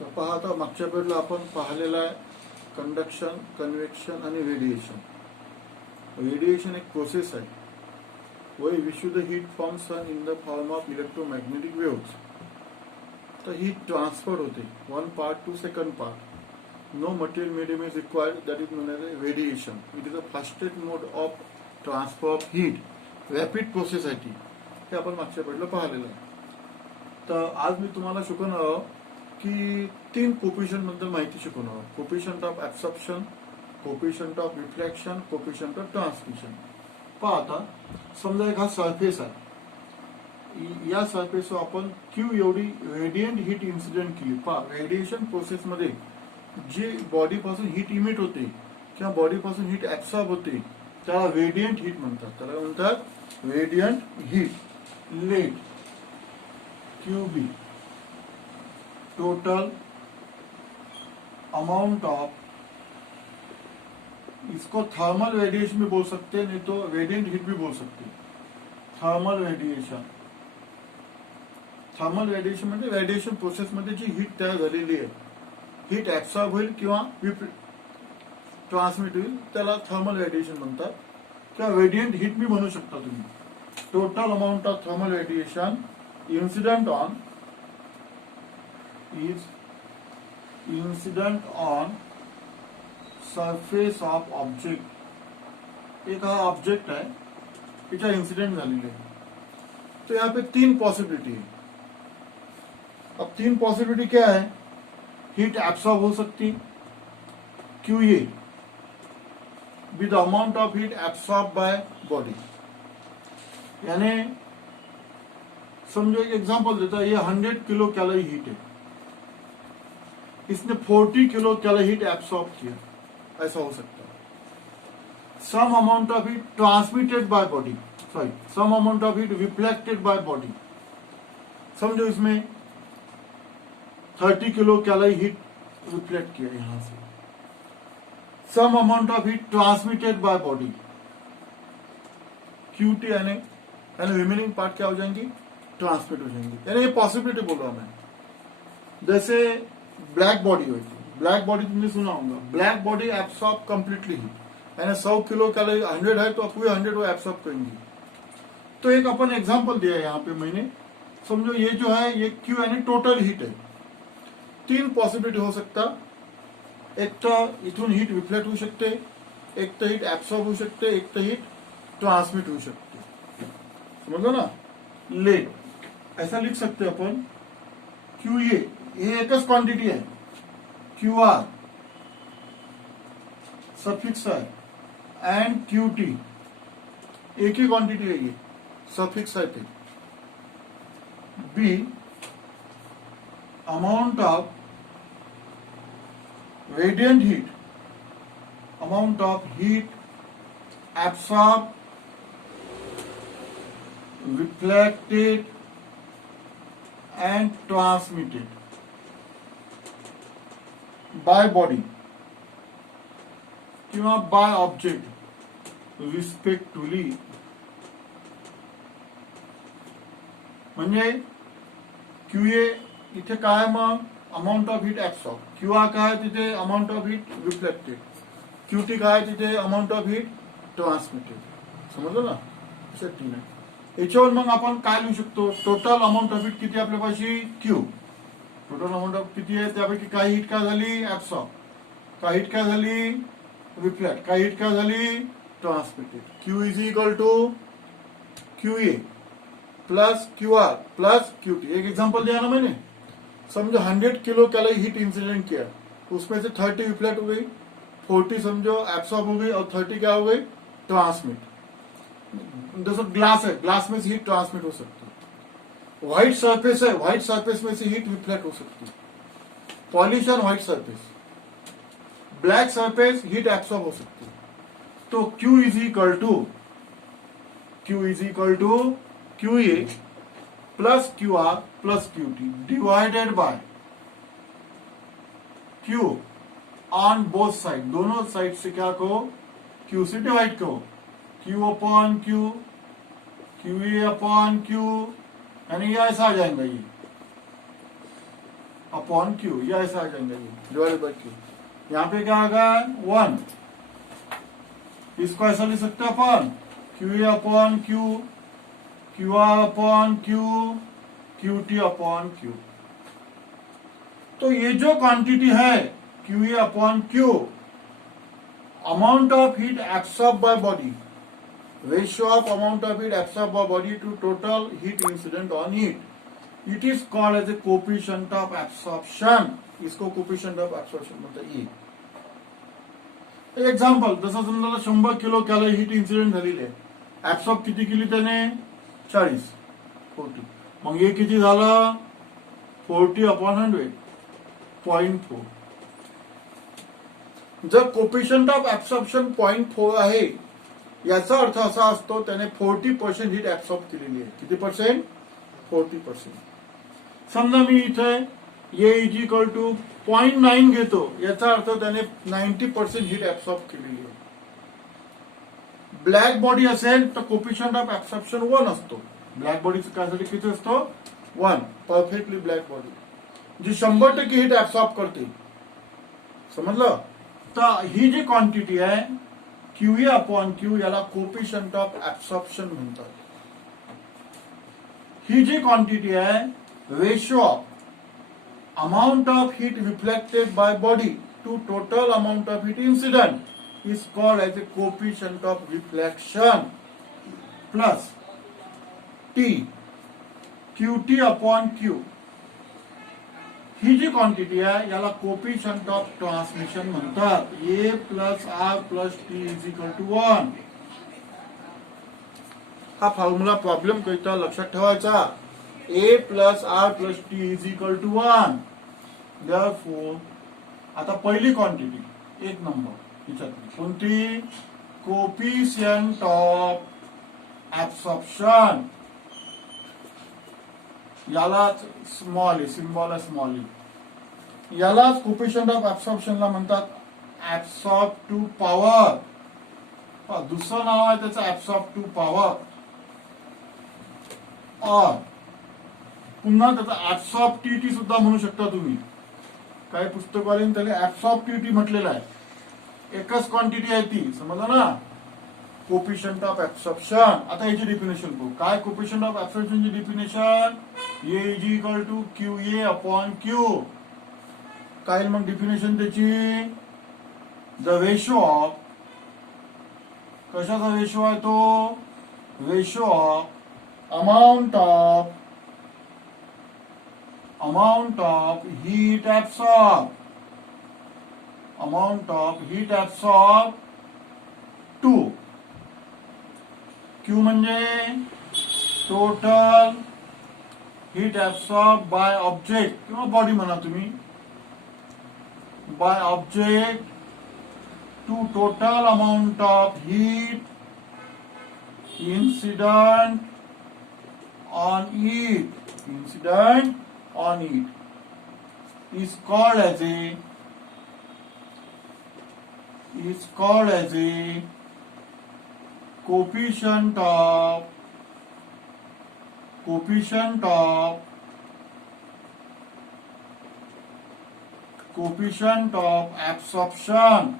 तर पहा, आता मागच्या पिरियडला आपण पाहिलेलं आहे कंडक्शन, कन्व्हेक्शन आणि रेडिएशन. रेडिएशन एक प्रोसेस आहे where we issue the heat from sun in the form of electromagnetic waves. तर heat transferred होते one part to second part. No material medium is required, that is known as a radiation. It is the fastest mode of transfer of heat. Rapid process आहे ती. हे आपण मागच्या पिरियडला पाहिलेलं आहे. तर आज मी तुम्हाला शिकवणार आहोत की 3 कोफिशियंट बद्दल माहिती शिकवणार आहोत. Coefficient of absorption, coefficient of reflection, coefficient of transmission. पहा, आता समजा एक हा सरफेस आहे. या सरफेसवर आपण क्यू एवढी रेडियंट हीट इन्सिडेंट केली. पहा, रेडिएशन प्रोसेस मध्ये जे बॉडी पासून हीट इमिट होते किंवा बॉडी पासून हीट ऍब्सॉर्ब होते त्याला रेडियंट हीट म्हणतात. त्याला म्हणतात radiant heat. Let QB total amount of, इसको थर्मल रेडिएशन भी बोल सकते हैं, नहीं तो रेडियंट हीट भी बोल सकते हैं. Thermal radiation. थर्मल रेडिएशन म्हणजे रेडिएशन प्रोसेस मध्ये जी हीट तयार झालेली आहे, हीट ऍब्सॉर्ब होईल किंवा ट्रान्समिट होईल, त्याला थर्मल रेडिएशन म्हणतात. किंवा रेडियंट हीट भी म्हणू शकता तुम्ही. Total amount of thermal radiation incident on surface of object. एक हा ऑब्जेक्ट है, इसका इंसिडेंट झालेले है. तो यहाँ पे 3 पॉसिबिलिटी है. अब 3 पॉसिबिलिटी क्या है? हीट एब्सॉर्ब हो सकती QA विद amount of heat absorb by body. यानी समझो एक एग्जांपल देता है, ये 100 किलो कैलोरी हीट है, इसने 40 किलो कैलोरी हीट एब्सॉर्ब किया. ऐसा हो सकता है. Some amount of heat transmitted by body, sorry some amount of heat reflected by body. समझो इसमें 30 किलो कैलोरी हीट रिफ्लेक्ट किया यहां से. Some amount of heat transmitted by body, QT यानी रिमेनिंग पार्ट क्या हो जाएंगी? ट्रांसमिट हो जाएंगे. यानी ये पॉसिबिलिटी बोल रहा हूं मैं. जैसे ब्लैक बॉडी होती है, ब्लैक बॉडी तुमने सुना होगा. Black body absorb completely heat, यानी 100 किलो कैलोरी 100 है तो पूरे 100 वो एब्सॉर्ब करेंगी. तो एक अपन एग्जांपल दिया है यहाँ पे मैंने. समझो ये जो है ये क्यू यानी टोटल हीट है. 3 पॉसिबिलिटी हो सकता. एक तो इथून हीट रिफ्लेक्ट होऊ शकते, एक तो हीट एब्सॉर्ब होऊ शकते, एक तो हीट ट्रांसमिट होऊ शकते. समझो ना. लेट ऐसा लिख सकते हैं अपन. QA ये एक क्वांटिटी है, QR सफिक्स है, एंड QT एक ही क्वांटिटी है, ये सफिक्स है. B amount of radiant heat, amount of heat absorb, reflected and transmitted by body किंवा by object respectively. म्हणजे QA इथे काय, मग amount of heat absorb. QR काय तिथे amount of heat reflected. QT काय तिथे अमाऊंट ऑफ हीट ट्रान्समिटेड. समजलं ना. असे 3 आहे. याच्यावर मग आपण काय लिहू शकतो? टोटल अमाऊंट ऑफ हीट किती आपल्यापाशी? Q. टोटल अमाऊंट ऑफ किती आहे? त्यापैकी काही हीट काय झाली? ऍब्सॉर्ब. काही हीट काय झाली? रिफ्लेक्ट. काही हीट काय झाली? Transmitted. Q is equal to QA plus QR plus QT. एक एग्जांपल दिया ना मैंने. समझो 100 किलो कैलोरी हीट इंसिडेंट किया, उसमें से 30 रिफ्लेक्ट हो गई, 40 समझो एब्सॉर्ब हो गई और 30 क्या हो गई? ट्रांसमिट. जैसे ग्लास है, ग्लास में से हीट ट्रांसमिट हो सकती है. व्हाइट सरफेस है, व्हाइट सरफेस में से हीट रिफ्लेक्ट हो सकती है. Polish on white surface. Black surface heat absorb हो सकती है. तो Q is equal to QA plus QR plus QT divided by Q on both side. दोनों साइड से क्या कहो? Q से डिवाइड करो. Q upon Q, QA upon Q, यानी ये ऐसा आ जाएगा. ये अपॉन क्यू, ये ऐसा आ जाएगा, ये डिवाइडेड बाय क्यू। यहाँ पे क्या आ गया 1, इसको ऐसा लिख सकते हैं अपन Q A upon Q, Q R upon Q, Q T upon Q. तो ये जो क्वांटिटी है Q A upon Q, amount of heat absorb by body, ratio of amount of heat absorb by body to total heat incident on heat, it is called as a coefficient of absorption. इसको coefficient of absorption म्हणतात। ई example, जसं समजा 100 kilo calorie heat incident झालेली आहे, absorb किती केली त्याने 40, 40, मग हे किती झालं 40 अपॉन 100, 0.4। जर कोफिशिएंट ऑफ ऍब्सॉर्प्शन 0.4 आहे, याचा अर्थ असा असतो त्याने 40% हीट ऍब्सॉर्ब केलेली आहे। किती पर्सेंट 40%। समजा मी इथे ए इज इक्वल टू 0.9 घेतो, याचा अर्थ त्याने 90% हीट ऍब्सॉर्ब केलेली आहे। ब्लॅक बॉडी असेल तर कोफिशिएंट ऑफ ऍब्सॉर्प्शन 1 असतो। ब्लॅक बॉडीचं काय किती असतो 1, परफेक्टली ब्लॅक बॉडी जी 100% हीट ऍब्सॉर्ब करते, समजलं। तर ही जी क्वांटिटी आहे क्यू ए अपॉन क्यू, याला कोफिशिएंट ऑफ ऍब्सॉर्प्शन म्हणतात। ही जी क्वांटिटी आहे ratio of amount of heat reflected by body to total amount of heat incident is called as a coefficient of reflection plus T QT upon Q। ही जी quantity आहे याला coefficient of transmission म्हणतात। A plus R plus T is equal to 1। हा formula problem करिता लक्षात ठेवायचा। A plus R plus T is equal to 1। Therefore, आता पहिली क्वांटिटी 1 नंबर याच्यातली कोणती, कोफिशिएंट ऑफ ऍब्सॉर्प्शन, यालाच स्मॉल ए, सिम्बॉल आहे स्मॉल ए, यालाच कोफिशिएंट ऑफ ऍब्सॉर्प्शनला म्हणतात ऍब्सॉर्ब टू पॉवर। दुसरं नाव आहे त्याचं ऍब्सॉर्ब टू पॉवर, और पुन्हा त्याचा ऍब्सॉर्प्टिव्हिटी सुद्धा म्हणू शकता तुम्ही। काही पुस्तकवाल्यांनी त्याला ऍब्सॉर्प्टिव्हिटी म्हटलेलं आहे। एकच क्वांटिटी आहे ती, समजलं ना, कोफिशिएंट ऑफ ऍब्सॉर्प्शन। आता याची डेफिनेशन बघू, काय कोफिशिएंट ऑफ ऍब्सॉर्प्शनची definition, A is equal to Q A upon Q. काय मग डेफिनेशन त्याची, द रेशियो ऑफ, कशाचा रेशियो आहे तो, ratio of amount of heat absorbed, amount of heat absorbed to Q म्हणजे total heat absorbed by object किंवा body म्हणा तुम्ही, by object to total amount of heat incident on it is called as a coefficient of absorption।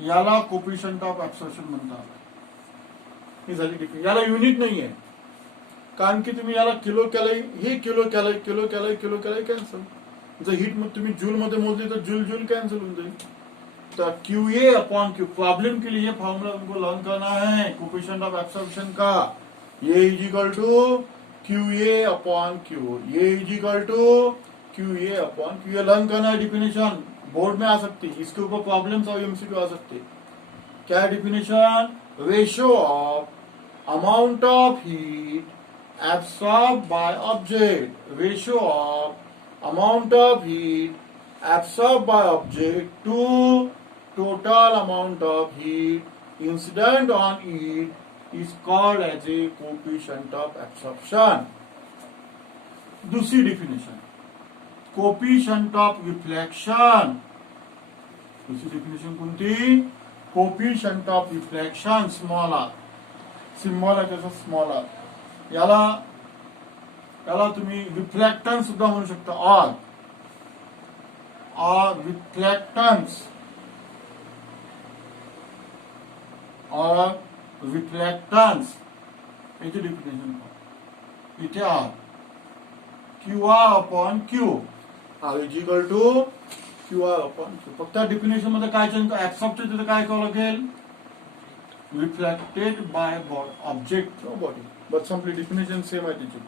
याला coefficient of absorption म्हणतात। ही झाली definition. याला unit नाही आहे, कारण की तुम्ही याला किलो कॅलरी, ही किलो कॅलरी कॅन्सल। जर हीट मध्ये तुम्ही जूल मध्ये मोजली तर जूल कैंसिल हो जाएगी। तो Q A upon Q, problem के लिए फॉर्मूला उनको लर्न करना है कोफिशिएंट ऑफ एब्सॉर्प्शन का। A is equal to Q A upon Q, A is equal to Q A upon Q. ये लर्न करना है, डिफिनेशन बोर्ड में आ सकती है, इसके ऊपर प्रॉब्लम्स और एमसीक्यू आ सकते हैं। क्या है definition, ratio of amount of heat absorbed by object, ratio of amount of heat absorbed by object to total amount of heat incident on it is called as a coefficient of absorption। दूसरी definition, coefficient of reflection. दूसरी definition कोणती, coefficient of reflection, small R, symbol आहे त्याचा small R. याला तुम्ही रिफ्लेक्टन्स सुद्धा म्हणू शकता। और or reflectance याची डिफिनेशन इथे R Q R upon Q R is equal to Q R upon Q. फक्त डिफिनेशन मध्ये काय चेंज ऍक्सेप्ट तिथे काय करावं लागेल reflected by object body but संपली डिफिनेशन सेम आहे तिची.